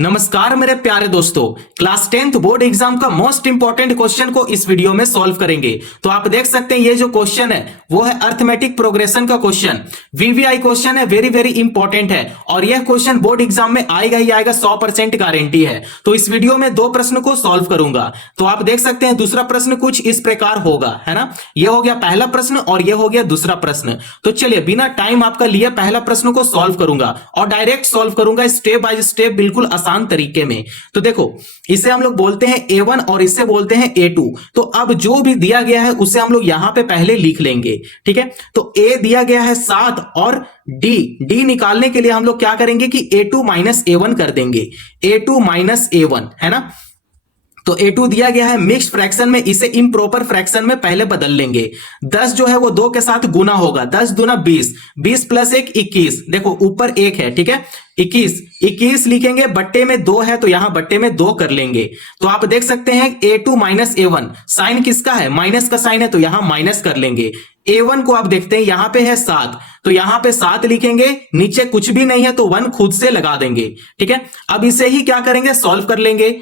नमस्कार मेरे प्यारे दोस्तों, क्लास 10th बोर्ड एग्जाम का मोस्ट इंपॉर्टेंट क्वेश्चन को इस वीडियो में सॉल्व करेंगे। तो आप देख सकते हैं ये जो क्वेश्चन है वो है अर्थमेटिक प्रोग्रेशन का क्वेश्चन। वीवीआई क्वेश्चन है, वेरी वेरी इंपॉर्टेंट है और यह क्वेश्चन बोर्ड एग्जाम में आएगा ही आएगा, 100% गारंटी है। तो इस वीडियो में दो प्रश्न को सॉल्व करूंगा। तो आप देख सकते हैं दूसरा प्रश्न कुछ इस प्रकार होगा, है ना। ये हो गया पहला प्रश्न और ये हो गया दूसरा प्रश्न। तो चलिए बिना टाइम आपका लिए पहला प्रश्न को सॉल्व करूंगा और डायरेक्ट सॉल्व करूंगा स्टेप बाय स्टेप, बिल्कुल आसान तरीके में। तो देखो इसे हम लोग बोलते हैं A1 और इसे बोलते हैं A2। तो अब जो भी दिया गया है उसे हम लोग यहां पे पहले लिख लेंगे, ठीक है। तो A दिया गया है 7 और D निकालने के लिए हम लोग क्या करेंगे कि A2 माइनस A1 कर देंगे, A2 माइनस A1, है ना। तो A2 दिया गया है मिक्स्ड फ्रैक्शन में, इसे इम्प्रॉपर फ्रैक्शन में पहले बदल लेंगे। 10 जो है वो 2 के साथ गुना होगा, 10 दूना 20, 20 प्लस 1 21। देखो ऊपर 1 है, ठीक है, 21 लिखेंगे, बट्टे में 2 है तो यहां बट्टे में 2 कर लेंगे। तो आप देख सकते हैं A2 माइनस A1, साइन किसका है, माइनस का साइन है तो यहां माइनस कर लेंगे। A1 को आप देखते हैं यहां पे है 7, तो यहां पे 7 लिखेंगे, नीचे कुछ भी नहीं है तो 1 खुद से लगा देंगे, ठीक है। अब इसे ही क्या करेंगे, सॉल्व कर लेंगे।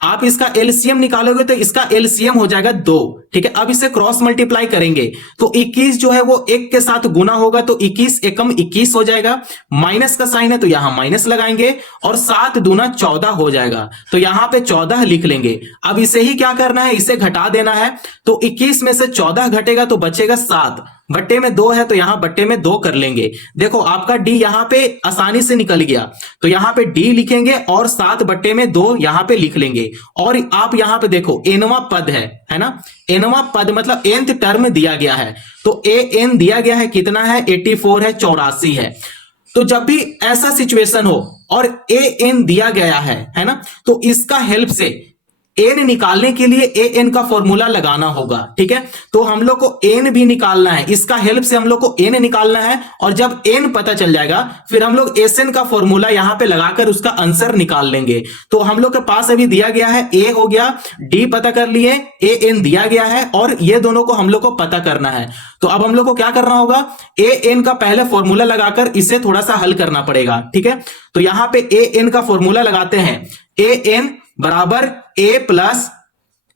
आप इसका एलसीएम निकालोगे तो इसका एलसीएम हो जाएगा 2, ठीक है। अब इसे क्रॉस मल्टीप्लाई करेंगे तो 21 जो है वो 1 के साथ गुना होगा तो 21 एकम 21 हो जाएगा। माइनस का साइन है तो यहां माइनस लगाएंगे और 7 दूना 14 हो जाएगा, तो यहां पे 14 लिख लेंगे। अब इसे ही क्या करना है, इसे घटा देना है। तो 21 में से 14 घटेगा तो बचेगा 7, बट्टे में 2 है तो यहां बट्टे में 2 कर लेंगे। देखो आपका डी यहां पे आसानी से निकल गया, तो यहां पे डी लिखेंगे और 7 बट्टे में 2 यहां पे लिख लेंगे। और आप यहां पे देखो एनवा पद है ना, एनवा पद मतलब nth टर्म दिया गया है। तो an दिया गया है कितना है, 84 है, 84 है। तो जब भी ऐसा सिचुएशन हो और an दिया गया है ना, तो इसका हेल्प से एन निकालने के लिए ए एन का फॉर्मूला लगाना होगा, ठीक है। तो हम लोग को एन भी निकालना है, इसका हेल्प से हम लोग को एन निकालना है और जब एन पता चल जाएगा फिर हम लोग एस एन का फॉर्मूला यहां पे लगाकर उसका आंसर निकाल लेंगे। तो हम लोग के पास अभी दिया गया है ए हो गया, डी पता कर लिए, ए एन दिया गया है और ये दोनों को हम लोग को पता करना है। तो अब हम लोग को क्या करना होगा, ए एन का पहले फॉर्मूला लगाकर इसे थोड़ा सा हल करना पड़ेगा, ठीक है। तो यहां पे ए एन का फॉर्मूला लगाते हैं, ए एन बराबर a प्लस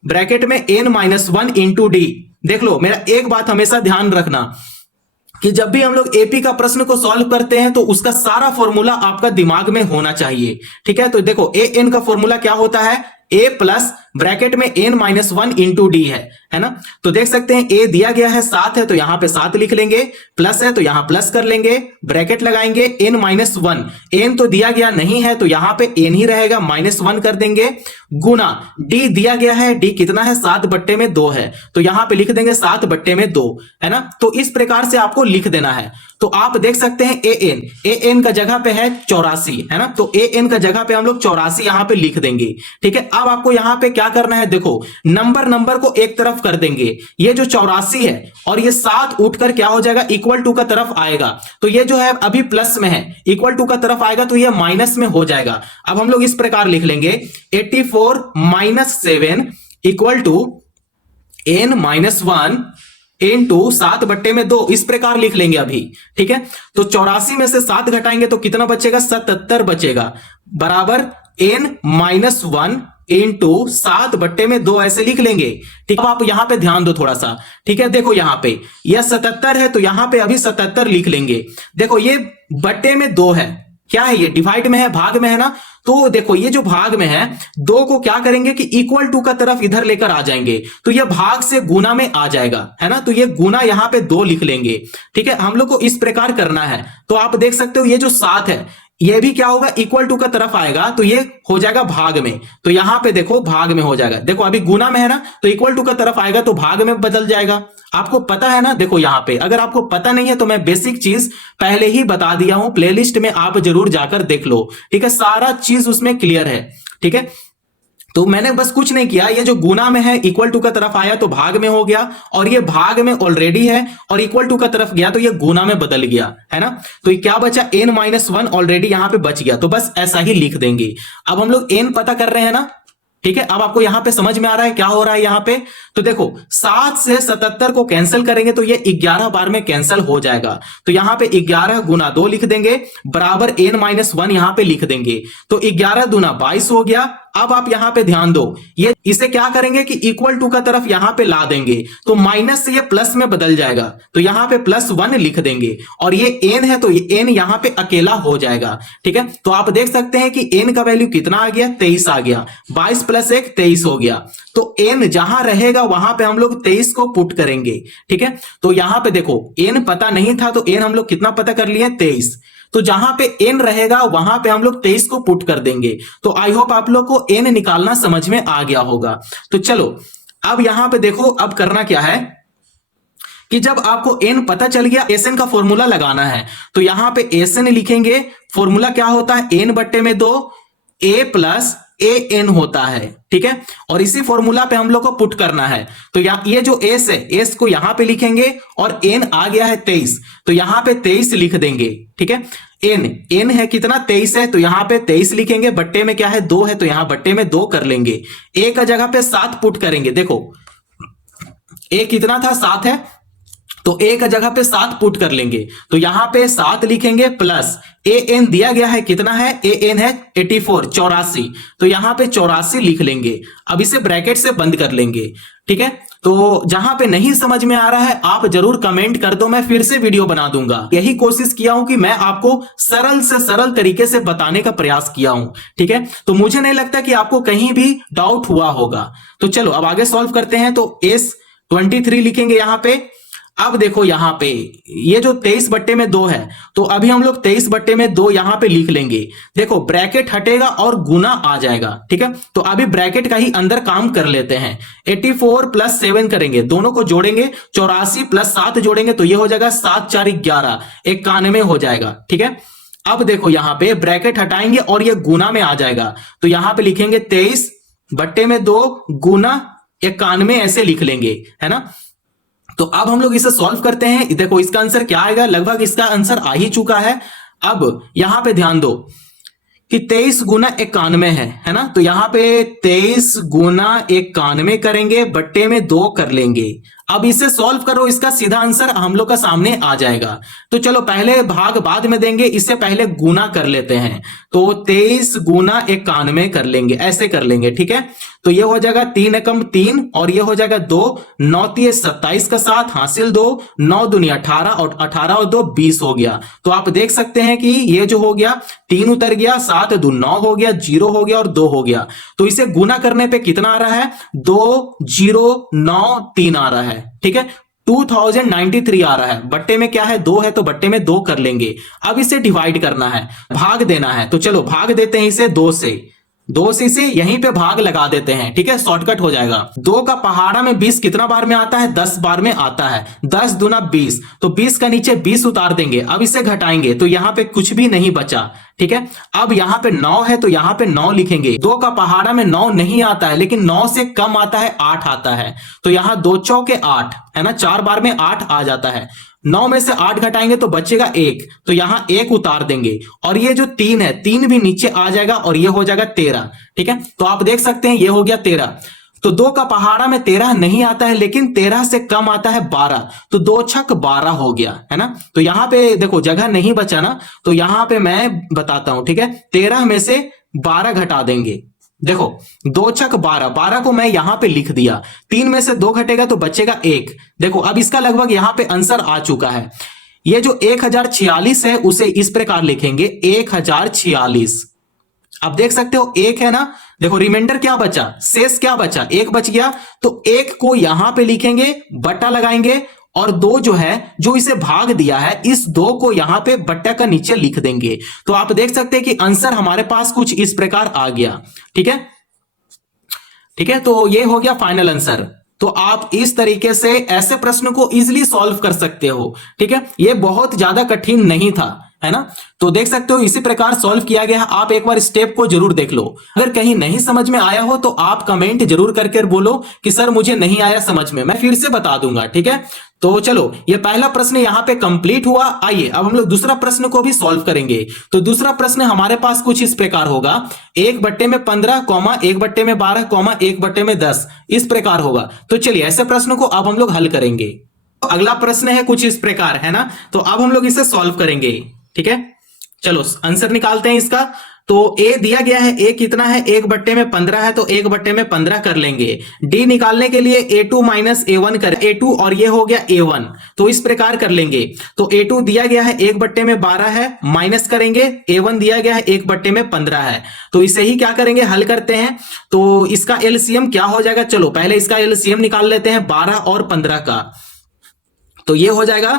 ब्रैकेट में n माइनस 1 इंटू डी। देख लो मेरा एक बात हमेशा ध्यान रखना कि जब भी हम लोग एपी का प्रश्न को सॉल्व करते हैं तो उसका सारा फॉर्मूला आपका दिमाग में होना चाहिए, ठीक है। तो देखो ए एन का फॉर्मूला क्या होता है, a प्लस ब्रैकेट में n माइनस 1 इंटू डी है ना। तो देख सकते हैं a दिया गया है 7 है तो यहां पे 7 लिख लेंगे, प्लस है तो यहां प्लस कर लेंगे, ब्रैकेट लगाएंगे, n माइनस 1, n तो दिया गया नहीं है तो यहां पे n ही रहेगा, माइनस 1 कर देंगे, गुना d दिया गया है, d कितना है, 7 बट्टे में 2 है तो यहां पे लिख देंगे 7 बट्टे में 2, है ना। तो इस प्रकार से आपको लिख देना है। तो आप देख सकते हैं ए एन का जगह पे है 84, है ना। तो ए एन का जगह पे हम लोग 84 यहां पे लिख देंगे, ठीक है। अब आपको यहां पे क्या करना है, देखो नंबर को एक तरफ कर देंगे, ये जो 84 है और ये 7 उठकर क्या हो जाएगा, इक्वल टू का तरफ आएगा। तो ये जो है अभी प्लस में है, इक्वल टू का तरफ आएगा तो ये माइनस में हो जाएगा। अब हम लोग इस प्रकार लिख लेंगे 84 minus 7 equal to n minus 1 into 7 बट्टे में 2, इस प्रकार लिख लेंगे अभी, ठीक है। तो 84 में से 7 घटाएंगे तो कितना बचेगा, 77 बचेगा, बराबर n माइनस 1 इंटू 7 बट्टे में 2 ऐसे लिख लेंगे, ठीक है। अब आप यहां पे ध्यान दो थोड़ा सा, ठीक है। देखो यहां पे यह 77 है तो यहां पे अभी 77 लिख लेंगे। देखो ये बट्टे में 2 है, क्या है ये, डिवाइड में है, भाग में है ना। तो देखो ये जो भाग में है 2 को क्या करेंगे कि इक्वल टू का तरफ इधर लेकर आ जाएंगे तो ये भाग से गुना में आ जाएगा, है ना। तो ये गुना यहां पे 2 लिख लेंगे, ठीक है। हम लोग को इस प्रकार करना है। तो आप देख सकते हो ये जो 7 है ये भी क्या होगा, इक्वल टू का तरफ आएगा तो ये हो जाएगा भाग में। तो यहां पे देखो भाग में हो जाएगा, देखो अभी गुना में है ना तो इक्वल टू का तरफ आएगा तो भाग में बदल जाएगा। आपको पता है ना, देखो यहां पे अगर आपको पता नहीं है तो मैं बेसिक चीज पहले ही बता दिया हूं, प्लेलिस्ट में आप जरूर जाकर देख लो, ठीक है। सारा चीज उसमें क्लियर है, ठीक है। तो मैंने बस कुछ नहीं किया, ये जो गुना में है इक्वल टू का तरफ आया तो भाग में हो गया और ये भाग में ऑलरेडी है और इक्वल टू का तरफ गया तो ये गुना में बदल गया, है ना। तो ये क्या बचा, n माइनस 1 ऑलरेडी यहां पे बच गया तो बस ऐसा ही लिख देंगे। अब हम लोग n पता कर रहे हैं ना, ठीक है, अब आपको यहां पे समझ में आ रहा है क्या हो रहा है यहां पे? तो देखो 7 से 77 को कैंसिल करेंगे तो ये 11 बार में कैंसिल हो जाएगा। तो यहां पे 11 गुना 2 लिख देंगे बराबर n-1 यहां पे लिख देंगे। तो 11 दूना 22 हो गया। अब आप यहां पे ध्यान दो, ये इसे क्या करेंगे कि इक्वल टू का तरफ यहां पे ला देंगे तो माइनस से ये प्लस में बदल जाएगा। तो यहां पे +1 लिख देंगे और ये n है तो ये n यहां पे अकेला हो जाएगा। ठीक है, तो आप देख सकते हैं कि n का वैल्यू कितना आ गया? 23 आ गया। 22 + 1 23 हो गया। तो n जहां रहेगा वहां पे हम लोग 23 को पुट करेंगे। ठीक है, तो यहां पे देखो n पता नहीं था तो n हम लोग कितना पता कर लिए? 23। तो जहां पे n रहेगा वहां पे हम लोग 23 को पुट कर देंगे। तो आई होप आप लोग को n निकालना समझ में आ गया होगा। तो चलो अब यहां पे देखो, अब करना क्या है कि जब आपको n पता चल गया, Sn का फॉर्मूला लगाना है। तो यहां पे Sn लिखेंगे, फॉर्मूला क्या होता है? n/2 a प्लस an होता है। ठीक है, और इसी फॉर्मूला पे हम लोग को पुट करना है। तो ये जो s है, s को यहां पे लिखेंगे और n आ गया है 23, तो यहां पे 23 लिख देंगे। ठीक है, n है कितना? 23 है, तो यहां पे 23 लिखेंगे। बट्टे में क्या है? 2 है, तो यहां बट्टे में 2 कर लेंगे। a का जगह पे 7 पुट करेंगे। देखो a कितना था? 7 है, तो a का जगह पे 7 पुट कर लेंगे। तो यहां पे 7 लिखेंगे प्लस an दिया गया है, कितना है? an है 84 84, तो यहां पे 84 लिख लेंगे। अब इसे ब्रैकेट से बंद कर लेंगे। ठीक है, तो जहां पे नहीं समझ में आ रहा है आप जरूर कमेंट कर दो, मैं फिर से वीडियो बना दूंगा। यही कोशिश किया हूं कि मैं आपको सरल से सरल तरीके से बताने का प्रयास किया हूं। ठीक है, तो मुझे नहीं लगता कि आपको कहीं भी डाउट हुआ होगा। तो चलो अब आगे सॉल्व करते हैं। तो S23 लिखेंगे यहां पे। अब देखो यहां पे ये जो 23/2 है, तो अभी हम लोग 23/2 यहां पे लिख लेंगे। देखो ब्रैकेट हटेगा और गुना आ जाएगा। ठीक है, तो अभी ब्रैकेट का ही अंदर काम कर लेते हैं। 84 + 7 करेंगे, दोनों को जोड़ेंगे। 84 + 7 जोड़ेंगे तो ये हो जाएगा 7 4 11, 91 हो जाएगा। ठीक है, अब देखो यहां पे ब्रैकेट हटाएंगे और ये गुना में आ जाएगा। तो यहां पे लिखेंगे 23/2 गुना 91, ऐसे लिख लेंगे, है ना। तो अब हम लोग इसे सॉल्व करते हैं। देखो इसका आंसर क्या आएगा? लगभग इसका आंसर आ ही चुका है। अब यहां पे ध्यान दो कि 23 गुना 91 है ना। तो यहां पे 23 गुना 91 करेंगे, बट्टे में 2 कर लेंगे। अब इसे सॉल्व करो, इसका सीधा आंसर हम लोग का सामने आ जाएगा। तो चलो पहले भाग बाद में देंगे, इससे पहले गुना कर लेते हैं। तो 23 गुना 91 कर लेंगे, ऐसे कर लेंगे। ठीक है, तो ये हो जाएगा 3 एकम 3 और ये हो जाएगा 2, 9 × 27 का 7 हासिल 2, 9 दूनी 18 और 18 और 2 20 हो गया। तो आप देख सकते हैं कि ये जो हो गया 3 उतर गया, 7 2 9 हो गया, 0 हो गया और 2 हो गया। तो इसे गुना करने पे कितना आ रहा है? 2 0 9 3 आ रहा है। ठीक है, 2093 आ रहा है। बट्टे में क्या है? 2 है, तो बट्टे में 2 कर लेंगे। अब इसे डिवाइड करना है, भाग देना है। तो चलो भाग देते हैं इसे 2 से। 2 से यहीं पे भाग लगा देते हैं। ठीक है, शॉर्टकट हो जाएगा। 2 का पहाड़ा में 20 कितना बार में आता है? 10 बार में आता है। 10 दूना 20, तो 20 का नीचे 20 उतार देंगे। अब इसे घटाएंगे तो यहां पे कुछ भी नहीं बचा। ठीक है, अब यहां पे 9 है तो यहां पे 9 लिखेंगे। 2 का पहाड़ा में 9 नहीं आता है, लेकिन 9 से कम आता है, 8 आता है। तो यहां 2 चौके 8 है ना, 4 बार में 8 आ जाता है। 9 में से 8 घटाएंगे तो बचेगा 1, तो यहां 1 उतार देंगे। और ये जो 3 है, 3 भी नीचे आ जाएगा और ये हो जाएगा 13। ठीक है, तो आप देख सकते हैं ये हो गया 13। तो 2 का पहाड़ा में 13 नहीं आता है, लेकिन 13 से कम आता है 12, तो 2 छक 12 हो गया, है ना। तो यहां पे देखो जगह नहीं बचा ना, तो यहां पे मैं बताता हूं। ठीक है, 13 में से 12 घटा देंगे। देखो 2 छक 12, 12 को मैं यहां पे लिख दिया। 3 में से 2 घटेगा तो बचेगा 1। देखो अब इसका लगभग यहां पे आंसर आ चुका है। ये जो 1046 है उसे इस प्रकार लिखेंगे 1046। आप देख सकते हो 1 है ना। देखो रिमाइंडर क्या बचा? शेष क्या बचा? 1 बच गया। तो 1 को यहां पे लिखेंगे, बट्टा लगाएंगे और 2 जो है, जो इसे भाग दिया है, इस 2 को यहां पे बट्टा का नीचे लिख देंगे। तो आप देख सकते हैं कि आंसर हमारे पास कुछ इस प्रकार आ गया। ठीक है, ठीक है, तो ये हो गया फाइनल आंसर। तो आप इस तरीके से ऐसे प्रश्न को इजीली सॉल्व कर सकते हो। ठीक है, ये बहुत ज्यादा कठिन नहीं था, है ना। तो देख सकते हो इसी प्रकार सॉल्व किया गया है। आप एक बार स्टेप को जरूर देख लो। अगर कहीं नहीं समझ में आया हो तो आप कमेंट जरूर करके बोलो कि सर मुझे नहीं आया समझ में, मैं फिर से बता दूंगा, ठीक है। तो चलो ये पहला प्रश्न यहां पे कंप्लीट हुआ। आइए अब हम लोग दूसरा प्रश्न को भी सॉल्व करेंगे। तो दूसरा प्रश्न हमारे पास कुछ इस प्रकार होगा, 1/15, 1/12, 1/10 इस प्रकार होगा। तो चलिए ऐसे प्रश्न को अब हम लोग हल करेंगे। तो अगला प्रश्न है कुछ इस प्रकार, है ना। तो अब हम लोग इसे सॉल्व करेंगे, ठीक है। चलो आंसर निकालते हैं इसका। तो ए दिया गया है, ए कितना है, 1/15 है, तो 1/15 कर लेंगे। डी निकालने के लिए a2 माइनस a1 कर, a2 और ये हो गया a1, तो इस प्रकार कर लेंगे। तो a2 दिया गया है 1/12 है, माइनस करेंगे, a1 दिया गया है 1/15 है, तो इसे ही क्या करेंगे, हल करते हैं। तो इसका एलसीएम क्या हो जाएगा, चलो पहले इसका एलसीएम निकाल लेते हैं 12 और 15 का। तो ये हो जाएगा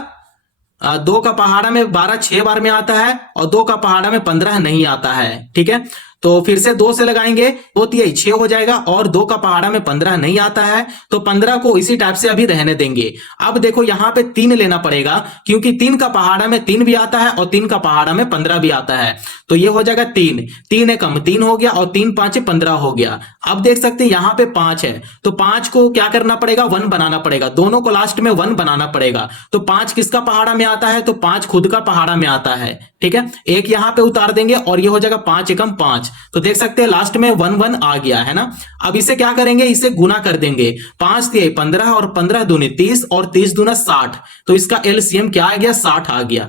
2 का पहाड़ा में 12 6 बार में आता है और 2 का पहाड़ा में 15 नहीं आता है, ठीक है। तो फिर से 2 से लगाएंगे, 2 3 6 हो जाएगा और 2 का पहाड़ा में 15 नहीं आता है, तो 15 को इसी टाइप से अभी रहने देंगे। अब देखो यहां पे 3 लेना पड़ेगा, क्योंकि 3 का पहाड़ा में 3 भी आता है और 3 का पहाड़ा में 15 भी आता है। तो ये हो जाएगा 3, 3 है कम 3 हो गया और 3 5 15 हो गया। अब देख सकते हैं यहां पे 5 है, तो 5 को क्या करना पड़ेगा, 1 बनाना पड़ेगा, दोनों को लास्ट में 1 बनाना पड़ेगा। तो 5 किसका पहाड़ा में आता है, तो 5 खुद का पहाड़ा में आता है, ठीक है। एक यहां पे उतार देंगे और ये हो जाएगा 5 एकम 5, तो देख सकते हैं लास्ट में 1 1 आ गया, है ना। अब इसे क्या करेंगे, इसे गुना कर देंगे, 5 3 15 और 15 दूनी 30 और 30 दूना 60, तो इसका एलसीएम क्या आ गया, 60 आ गया।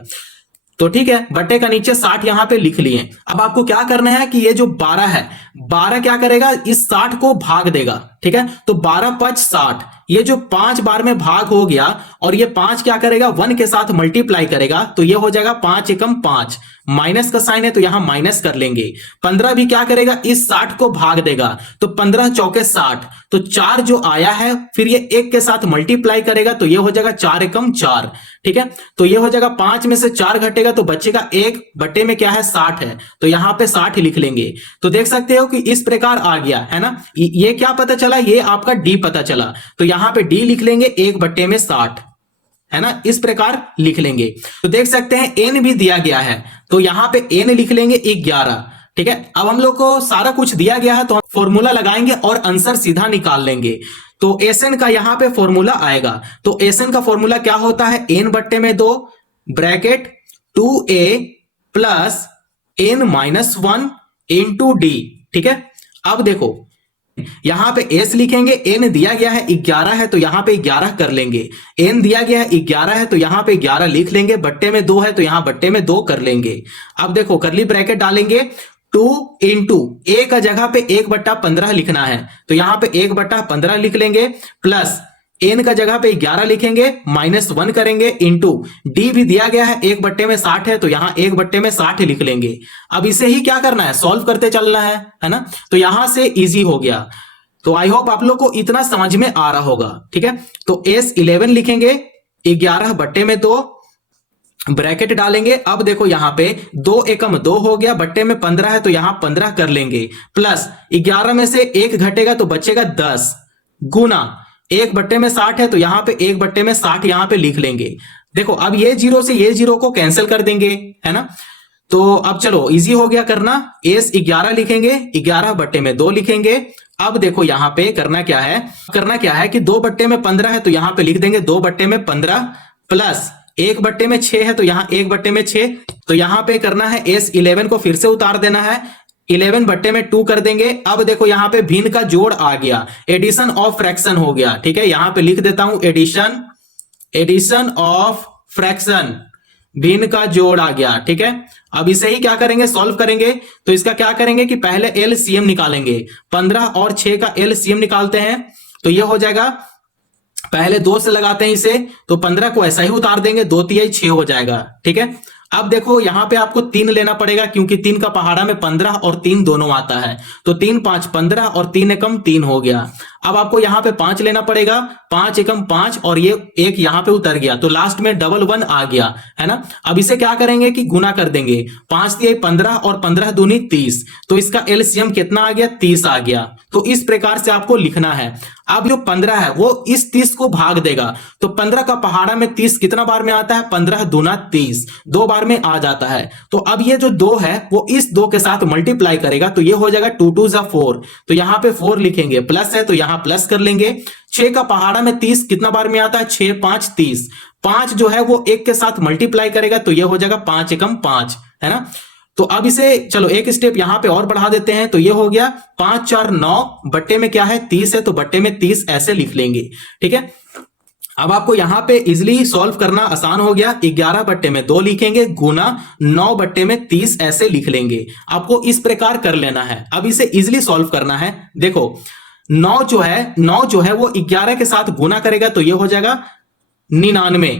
तो ठीक है, बट्टे का नीचे 60 यहां पे लिख लिए। अब आपको क्या करना है कि ये जो 12 है, 12 क्या करेगा, इस 60 को भाग देगा, ठीक है। तो 12 5 60, ये जो 5 बार में भाग हो गया और ये 5 क्या करेगा, 1 के साथ मल्टीप्लाई करेगा, तो ये हो जाएगा 5 एकम 5, माइनस का साइन है तो यहां माइनस कर लेंगे। 15 भी क्या करेगा, इस 60 को भाग देगा, तो 15 चौके 60, तो 4 जो आया है फिर ये 1 के साथ मल्टीप्लाई करेगा, तो ये हो जाएगा 4 एकम 4, ठीक है। तो ये हो जाएगा 5 में से 4 घटेगा तो बचेगा 1, बटे में क्या है 60 है, तो यहां पे 60 लिख लेंगे। तो देख सकते हो कि इस प्रकार आ गया, है ना। ये क्या पता चला, ये आपका डी पता चला, तो यहां पे डी लिख लेंगे 1 बटे में 60, है ना, इस प्रकार लिख लेंगे। तो देख सकते हैं एन भी दिया गया है, तो यहां पे एन लिख लेंगे 11, ठीक है। अब हम लोग को सारा कुछ दिया गया है तो हम फॉर्मूला लगाएंगे और आंसर सीधा निकाल लेंगे। तो एसएन का यहां पे फॉर्मूला आएगा, तो एसएन का फॉर्मूला क्या होता है, एन बट्टे में 2 bracket 2a plus n minus 1 into D, ठीक है। अब देखो यहां पे s लिखेंगे, n दिया गया है 11 है तो यहां पे 11 कर लेंगे, n दिया गया है 11 है तो यहां पे 11 लिख लेंगे, बट्टे में 2 है तो यहां बट्टे में 2 कर लेंगे। अब देखो करली ब्रैकेट डालेंगे, 2 इंटू a का जगह पे 1/15 लिखना है, तो यहां पे 1/15 लिख लेंगे, प्लस n का जगह पे 11 लिखेंगे, माइनस 1 करेंगे, इंटू d भी दिया गया है 1 बट्टे में 60 है तो यहां 1 बट्टे में 60 लिख लेंगे। अब इसे ही क्या करना है, सॉल्व करते चलना है ना। तो यहां से इजी हो गया। तो आई होप आप लोग को इतना समझ में आ रहा होगा, ठीक है। तो S11 लिखेंगे, 11 बट्टे में 2 ब्रैकेट डालेंगे। अब देखो यहां पे 2 एकम 2 हो गया, बट्टे में 15 है तो यहां 15 कर लेंगे, प्लस 11 में से 1 घटेगा तो बचेगा 10, गुना 1 बट्टे में 60 है तो यहां पे 1 बट्टे में 60 यहां पे लिख लेंगे। देखो अब ये 0 से ये 0 को कैंसिल कर देंगे, है ना। तो अब चलो इजी हो गया करना, एस 11 लिखेंगे, 11 बट्टे में 2 लिखेंगे। अब देखो यहां पे करना क्या है कि 2 बट्टे में 15 है तो यहां पे लिख देंगे 2 बट्टे में 15, प्लस 1 बट्टे में 6 है तो यहां 1 बट्टे में 6, तो यहां पे करना है S11 को फिर से उतार देना है, 11 बट्टे में 2 कर देंगे। अब देखो यहां पे भिन्न का जोड़ आ गया, एडिशन ऑफ फ्रैक्शन हो गया, ठीक है। यहां पे लिख देता हूं एडिशन ऑफ फ्रैक्शन, भिन्न का जोड़ आ गया, ठीक है। अब इसे ही क्या करेंगे, सॉल्व करेंगे। तो इसका क्या करेंगे कि पहले एलसीएम निकालेंगे, 15 और 6 का एलसीएम निकालते हैं, तो ये हो जाएगा, पहले 2 से लगाते हैं इसे, तो 15 को ऐसा ही उतार देंगे, 2 3 6 हो जाएगा, ठीक है। अब देखो यहां पे आपको 3 लेना पड़ेगा, क्योंकि 3 का पहाड़ा में 15 और 3 दोनों आता है, तो 3 5 15 और 3 एकम 3 हो गया। अब आपको यहां पे 5 लेना पड़ेगा, 5 एकम 5 और ये 1 यहां पे उतर गया, तो लास्ट में डबल 1 आ गया, है ना। अब इसे क्या करेंगे कि गुना कर देंगे, 5 3 15 और 15 दूनी 30, तो इसका एलसीएम कितना आ गया, 30 आ गया। तो इस प्रकार से आपको लिखना है। अब जो 15 है वो इस 30 को भाग देगा, तो 15 का पहाड़ा में 30 कितना बार में आता है, 15 दूना 30, 2 बार में आ जाता है। तो अब ये जो 2 है वो इस 2 के साथ मल्टीप्लाई करेगा, तो ये हो जाएगा 2 2 जा 4, तो यहां पे 4 लिखेंगे, प्लस है तो यहां प्लस कर लेंगे। 6 का पहाड़ा में 30 कितना बार में आता है, 6 5 30, 5 जो है वो 1 के साथ मल्टीप्लाई करेगा, तो ये हो जाएगा 5 एकम 5, है ना। तो अब इसे चलो एक स्टेप यहां पे और बढ़ा देते हैं, तो ये हो गया 5 4 9 बट्टे में क्या है 30 है, तो बट्टे में 30 ऐसे लिख लेंगे, ठीक है। अब आपको यहां पे इजिली सॉल्व करना आसान हो गया, 11 बट्टे में 2 लिखेंगे गुना 9 बट्टे में 30 ऐसे लिख लेंगे। आपको इस प्रकार कर लेना है। अब इसे इजिली सॉल्व करना है। देखो 9 जो है वो 11 के साथ गुना करेगा, तो ये हो जाएगा 99।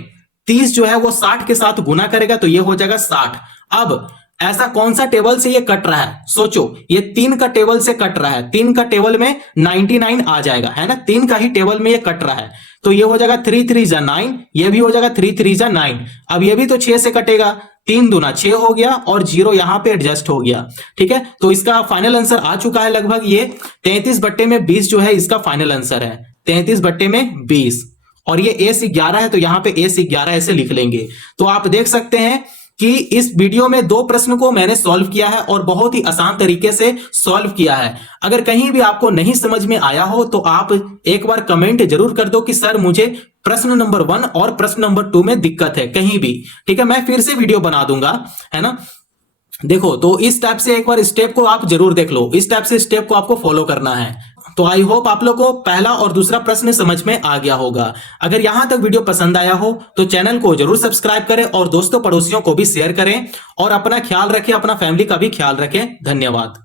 30 जो है वो 60 के साथ गुना करेगा, तो ये हो जाएगा 60। अब ऐसा कौन सा टेबल से ये कट रहा है, सोचो, ये 3 का टेबल से कट रहा है, 3 का टेबल में 99 आ जाएगा, है ना, 3 का ही टेबल में ये कट रहा है, तो ये हो जाएगा 3 3 जा 9, ये भी हो जाएगा 3 3 जा 9। अब ये भी तो 6 से कटेगा, 3 दूना 6 हो गया और 0 यहां पे एडजस्ट हो गया, ठीक है। तो इसका फाइनल आंसर आ चुका है लगभग, ये 33 बट्टे में 20 जो है इसका फाइनल आंसर है, 33 बट्टे में 20। और ये एस 11 है, तो यहां पे एस 11 ऐसे लिख लेंगे। तो आप देख सकते हैं कि इस वीडियो में 2 प्रश्न को मैंने सॉल्व किया है और बहुत ही आसान तरीके से सॉल्व किया है। अगर कहीं भी आपको नहीं समझ में आया हो तो आप एक बार कमेंट जरूर कर दो कि सर मुझे प्रश्न नंबर 1 और प्रश्न नंबर 2 में दिक्कत है कहीं भी, ठीक है, मैं फिर से वीडियो बना दूंगा, है ना। देखो तो इस टाइप से एक बार स्टेप को आप जरूर देख लो, इस टाइप से स्टेप को आपको फॉलो करना है। तो आई होप आप लोग को पहला और दूसरा प्रश्न समझ में आ गया होगा। अगर यहां तक वीडियो पसंद आया हो तो चैनल को जरूर सब्सक्राइब करें और दोस्तों पड़ोसियों को भी शेयर करें और अपना ख्याल रखें, अपना फैमिली का भी ख्याल रखें। धन्यवाद।